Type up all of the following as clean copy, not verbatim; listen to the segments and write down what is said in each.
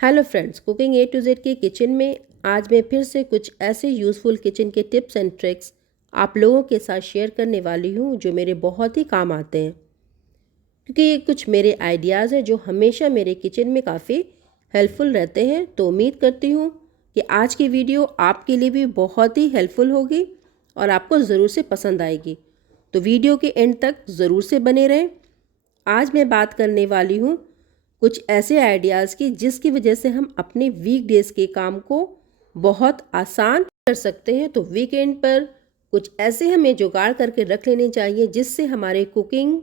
Hello friends, cooking A to Z के kitchen में आज मैं फिर से कुछ ऐसे यूज़फुल किचन के टिप्स एंड ट्रिक्स आप लोगों के साथ शेयर करने वाली हूँ जो मेरे बहुत ही काम आते हैं। क्योंकि ये कुछ मेरे आइडियाज़ हैं जो हमेशा मेरे किचन में काफ़ी हेल्पफुल रहते हैं। तो उम्मीद करती हूँ कि आज की वीडियो आपके लिए भी बहुत ही हेल्पफुल होगी और आपको ज़रूर से पसंद आएगी। तो वीडियो के एंड तक ज़रूर से बने रहें। आज मैं बात करने वाली हूँ कुछ ऐसे आइडियाज़ की जिसकी वजह से हम अपने वीकडेज़ के काम को बहुत आसान कर सकते हैं। तो वीकेंड पर कुछ ऐसे हमें जुगाड़ करके रख लेने चाहिए जिससे हमारे कुकिंग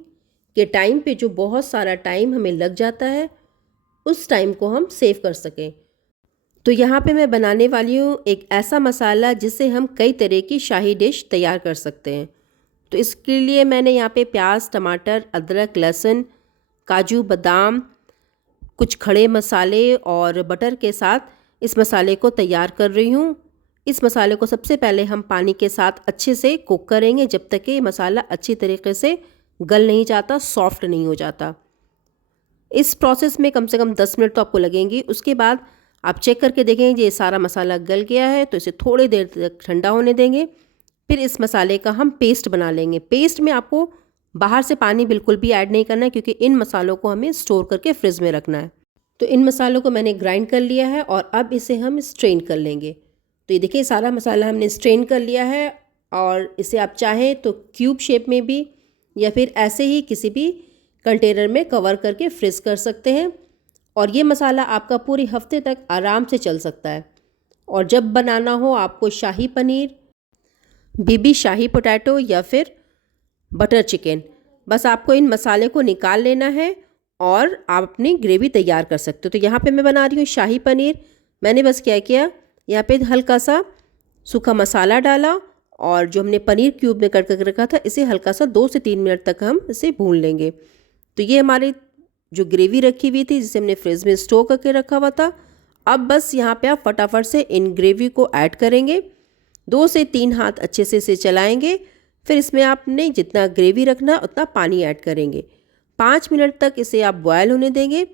के टाइम पे जो बहुत सारा टाइम हमें लग जाता है उस टाइम को हम सेव कर सकें। तो यहाँ पे मैं बनाने वाली हूँ एक ऐसा मसाला जिससे हम कई तरह की शाही डिश तैयार कर सकते हैं। तो इसके लिए मैंने यहाँ पे प्याज, टमाटर, अदरक, लहसुन, काजू, बादाम, कुछ खड़े मसाले और बटर के साथ इस मसाले को तैयार कर रही हूँ। इस मसाले को सबसे पहले हम पानी के साथ अच्छे से कुक करेंगे जब तक कि ये मसाला अच्छी तरीके से गल नहीं जाता, सॉफ्ट नहीं हो जाता। इस प्रोसेस में कम से कम 10 मिनट तो आपको लगेंगे। उसके बाद आप चेक करके देखेंगे ये सारा मसाला गल गया है तो इसे थोड़ी देर तक ठंडा होने देंगे। फिर इस मसाले का हम पेस्ट बना लेंगे। पेस्ट में आपको बाहर से पानी बिल्कुल भी ऐड नहीं करना है क्योंकि इन मसालों को हमें स्टोर करके फ्रिज में रखना है। तो इन मसालों को मैंने ग्राइंड कर लिया है और अब इसे हम स्ट्रेन कर लेंगे। तो ये देखिए सारा मसाला हमने स्ट्रेन कर लिया है और इसे आप चाहें तो क्यूब शेप में भी या फिर ऐसे ही किसी भी कंटेनर में कवर करके फ्रीज कर सकते हैं। और ये मसाला आपका पूरे हफ्ते तक आराम से चल सकता है। और जब बनाना हो आपको शाही पनीर, बेबी शाही पोटैटो या फिर बटर चिकन, बस आपको इन मसाले को निकाल लेना है और आप अपनी ग्रेवी तैयार कर सकते हो। तो यहाँ पे मैं बना रही हूँ शाही पनीर। मैंने बस क्या किया, यहाँ पे हल्का सा सूखा मसाला डाला और जो हमने पनीर क्यूब में कट कर रखा था इसे हल्का सा 2 से 3 मिनट तक हम इसे भून लेंगे। तो ये हमारी जो ग्रेवी रखी हुई थी जिसे हमने फ्रिज में स्टोर करके रखा हुआ था, अब बस यहाँ पे आप फटाफट से इन ग्रेवी को ऐड करेंगे। 2 से 3 हाथ अच्छे से इसे चलाएंगे। फिर इसमें आपने जितना ग्रेवी रखना उतना पानी ऐड करेंगे। 5 मिनट तक इसे आप बॉयल होने देंगे।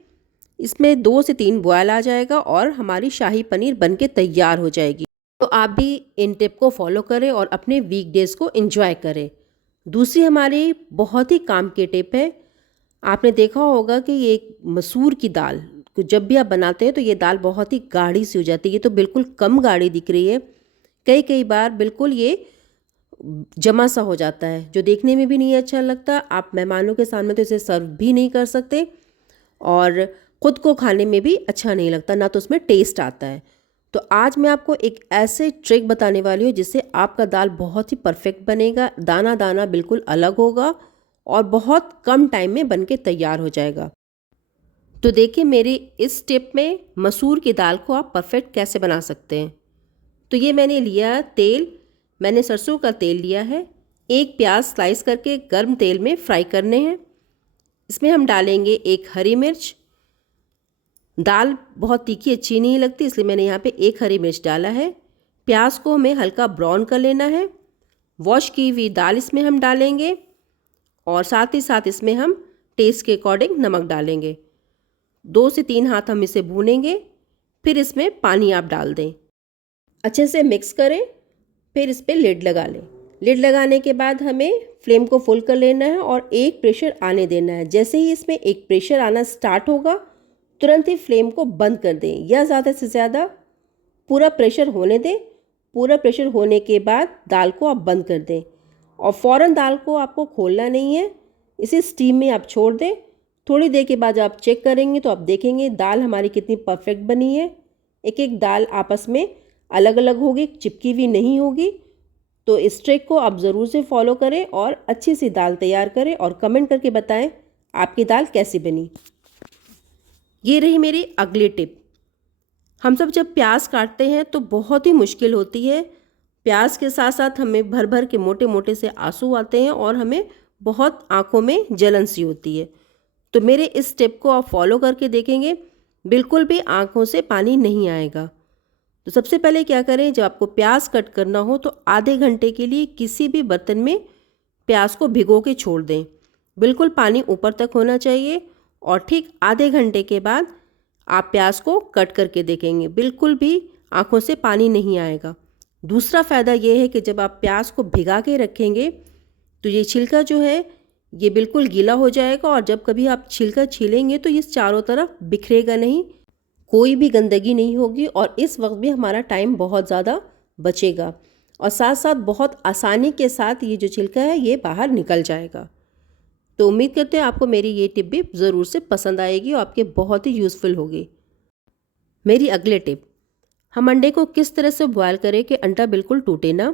इसमें 2 से 3 बॉयल आ जाएगा और हमारी शाही पनीर बनके तैयार हो जाएगी। तो आप भी इन टिप को फॉलो करें और अपने वीकडेज़ को एंजॉय करें। दूसरी हमारी बहुत ही काम की टिप है, आपने देखा होगा कि ये मसूर की दाल को जब भी आप बनाते हैं तो ये दाल बहुत ही गाढ़ी सी हो जाती है। ये तो बिल्कुल कम गाढ़ी दिख रही है, कई कई बार बिल्कुल ये जमा सा हो जाता है जो देखने में भी नहीं अच्छा लगता। आप मेहमानों के सामने तो इसे सर्व भी नहीं कर सकते और ख़ुद को खाने में भी अच्छा नहीं लगता, ना तो उसमें टेस्ट आता है। तो आज मैं आपको एक ऐसे ट्रिक बताने वाली हूँ जिससे आपका दाल बहुत ही परफेक्ट बनेगा, दाना दाना बिल्कुल अलग होगा और बहुत कम टाइम में बनके तैयार हो जाएगा। तो देखिए मेरी इस टिप में मसूर की दाल को आप परफेक्ट कैसे बना सकते हैं। तो ये मैंने लिया तेल, मैंने सरसों का तेल लिया है। एक प्याज स्लाइस करके गर्म तेल में फ्राई करने हैं। इसमें हम डालेंगे एक हरी मिर्च। दाल बहुत तीखी अच्छी नहीं लगती इसलिए मैंने यहाँ पे एक हरी मिर्च डाला है। प्याज को हमें हल्का ब्राउन कर लेना है। वॉश की हुई दाल इसमें हम डालेंगे और साथ ही साथ इसमें हम टेस्ट के अकॉर्डिंग नमक डालेंगे। 2 से 3 हाथ हम इसे भूनेंगे। फिर इसमें पानी आप डाल दें, अच्छे से मिक्स करें। फिर इस पर लिड लगा लें। लिड लगाने के बाद हमें फ्लेम को फुल कर लेना है और एक प्रेशर आने देना है। जैसे ही इसमें एक प्रेशर आना स्टार्ट होगा तुरंत ही फ्लेम को बंद कर दें या ज़्यादा से ज़्यादा पूरा प्रेशर होने दें। पूरा प्रेशर होने के बाद दाल को आप बंद कर दें और फ़ौरन दाल को आपको खोलना नहीं है, इसे स्टीम में आप छोड़ दें। थोड़ी देर के बाद आप चेक करेंगे तो आप देखेंगे दाल हमारी कितनी परफेक्ट बनी है। एक एक दाल आपस में अलग अलग होगी, चिपकी हुई नहीं होगी। तो इस ट्रिक को आप ज़रूर से फॉलो करें और अच्छी सी दाल तैयार करें और कमेंट करके बताएं आपकी दाल कैसी बनी। ये रही मेरी अगली टिप। हम सब जब प्याज काटते हैं तो बहुत ही मुश्किल होती है। प्याज के साथ साथ हमें भर भर के मोटे मोटे से आंसू आते हैं और हमें बहुत आंखों में जलन सी होती है। तो मेरे इस टिप को आप फॉलो करके देखेंगे, बिल्कुल भी आंखों से पानी नहीं आएगा। तो सबसे पहले क्या करें, जब आपको प्याज कट करना हो तो आधे घंटे के लिए किसी भी बर्तन में प्याज को भिगो के छोड़ दें। बिल्कुल पानी ऊपर तक होना चाहिए और ठीक आधे घंटे के बाद आप प्याज को कट करके देखेंगे, बिल्कुल भी आँखों से पानी नहीं आएगा। दूसरा फ़ायदा ये है कि जब आप प्याज को भिगा के रखेंगे तो ये छिलका जो है ये बिल्कुल गीला हो जाएगा, और जब कभी आप छिलका छीलेंगे तो ये चारों तरफ बिखरेगा नहीं, कोई भी गंदगी नहीं होगी, और इस वक्त भी हमारा टाइम बहुत ज़्यादा बचेगा, और साथ साथ बहुत आसानी के साथ ये जो छिलका है ये बाहर निकल जाएगा। तो उम्मीद करते हैं आपको मेरी ये टिप भी ज़रूर से पसंद आएगी और आपके बहुत ही यूज़फुल होगी। मेरी अगले टिप, हम अंडे को किस तरह से बॉयल करें कि अंडा बिल्कुल टूटे ना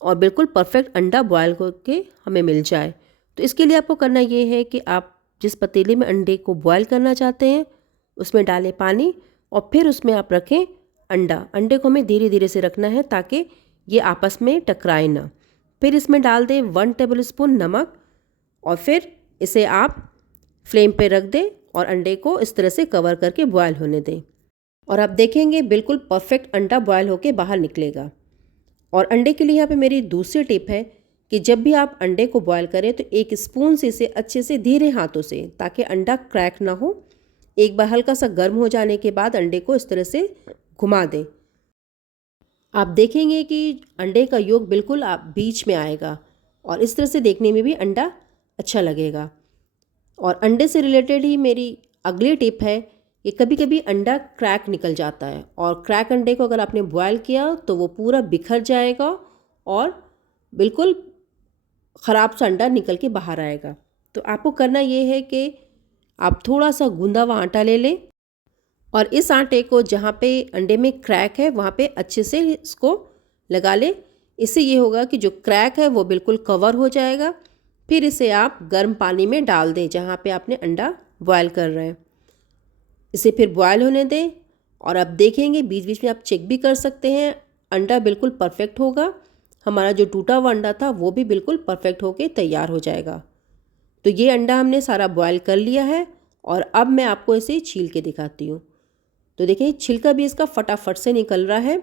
और बिल्कुल परफेक्ट अंडा बॉयल करके हमें मिल जाए। तो इसके लिए आपको करना ये है कि आप जिस पतीले में अंडे को बॉयल करना चाहते हैं उसमें डालें पानी, और फिर उसमें आप रखें अंडा। अंडे को हमें धीरे धीरे से रखना है ताकि ये आपस में टकराए ना। फिर इसमें डाल दें 1 टेबल स्पून नमक, और फिर इसे आप फ्लेम पे रख दें और अंडे को इस तरह से कवर करके बॉयल होने दें, और आप देखेंगे बिल्कुल परफेक्ट अंडा बॉयल होके बाहर निकलेगा। और अंडे के लिए यहाँ पे मेरी दूसरी टिप है कि जब भी आप अंडे को बॉयल करें तो एक स्पून से इसे अच्छे से धीरे हाथों से, ताकि अंडा क्रैक ना हो, एक बार हल्का सा गर्म हो जाने के बाद अंडे को इस तरह से घुमा दें। आप देखेंगे कि अंडे का योग बिल्कुल आप बीच में आएगा, और इस तरह से देखने में भी अंडा अच्छा लगेगा। और अंडे से रिलेटेड ही मेरी अगली टिप है कि कभी कभी अंडा क्रैक निकल जाता है, और क्रैक अंडे को अगर आपने बॉयल किया तो वो पूरा बिखर जाएगा और बिल्कुल ख़राब सा अंडा निकल के बाहर आएगा। तो आपको करना ये है कि आप थोड़ा सा गूंदा हुआ आटा ले लें, और इस आटे को जहाँ पे अंडे में क्रैक है वहाँ पे अच्छे से इसको लगा लें। इससे ये होगा कि जो क्रैक है वो बिल्कुल कवर हो जाएगा। फिर इसे आप गर्म पानी में डाल दें जहाँ पे आपने अंडा बॉयल कर रहे हैं। इसे फिर बॉयल होने दें, और अब देखेंगे बीच बीच में आप चेक भी कर सकते हैं, अंडा बिल्कुल परफेक्ट होगा। हमारा जो टूटा हुआ अंडा था वो भी बिल्कुल परफेक्ट होके तैयार हो जाएगा। तो ये अंडा हमने सारा बॉयल कर लिया है, और अब मैं आपको इसे छील के दिखाती हूँ। तो देखिए छिलका भी इसका फटाफट से निकल रहा है,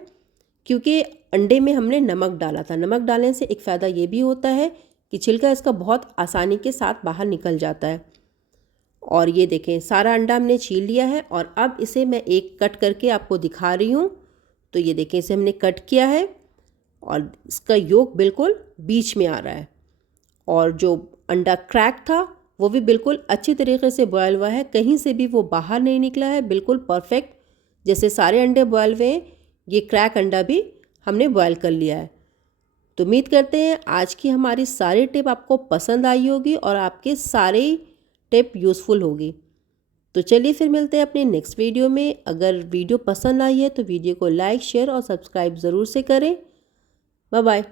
क्योंकि अंडे में हमने नमक डाला था। नमक डालने से एक फ़ायदा ये भी होता है कि छिलका इसका बहुत आसानी के साथ बाहर निकल जाता है। और ये देखें सारा अंडा हमने छील लिया है, और अब इसे मैं एक कट करके आपको दिखा रही हूँ। तो ये देखें इसे हमने कट किया है, और इसका योग बिल्कुल बीच में आ रहा है, और जो अंडा क्रैक था वो भी बिल्कुल अच्छी तरीके से बॉयल हुआ है, कहीं से भी वो बाहर नहीं निकला है, बिल्कुल परफेक्ट जैसे सारे अंडे बॉयल हुए हैं ये क्रैक अंडा भी हमने बॉयल कर लिया है। तो उम्मीद करते हैं आज की हमारी सारी टिप आपको पसंद आई होगी और आपके सारे टिप यूज़फुल होगी। तो चलिए फिर मिलते हैं अपने नेक्स्ट वीडियो में। अगर वीडियो पसंद आई है तो वीडियो को लाइक, शेयर और सब्सक्राइब ज़रूर से करें। Bye bye.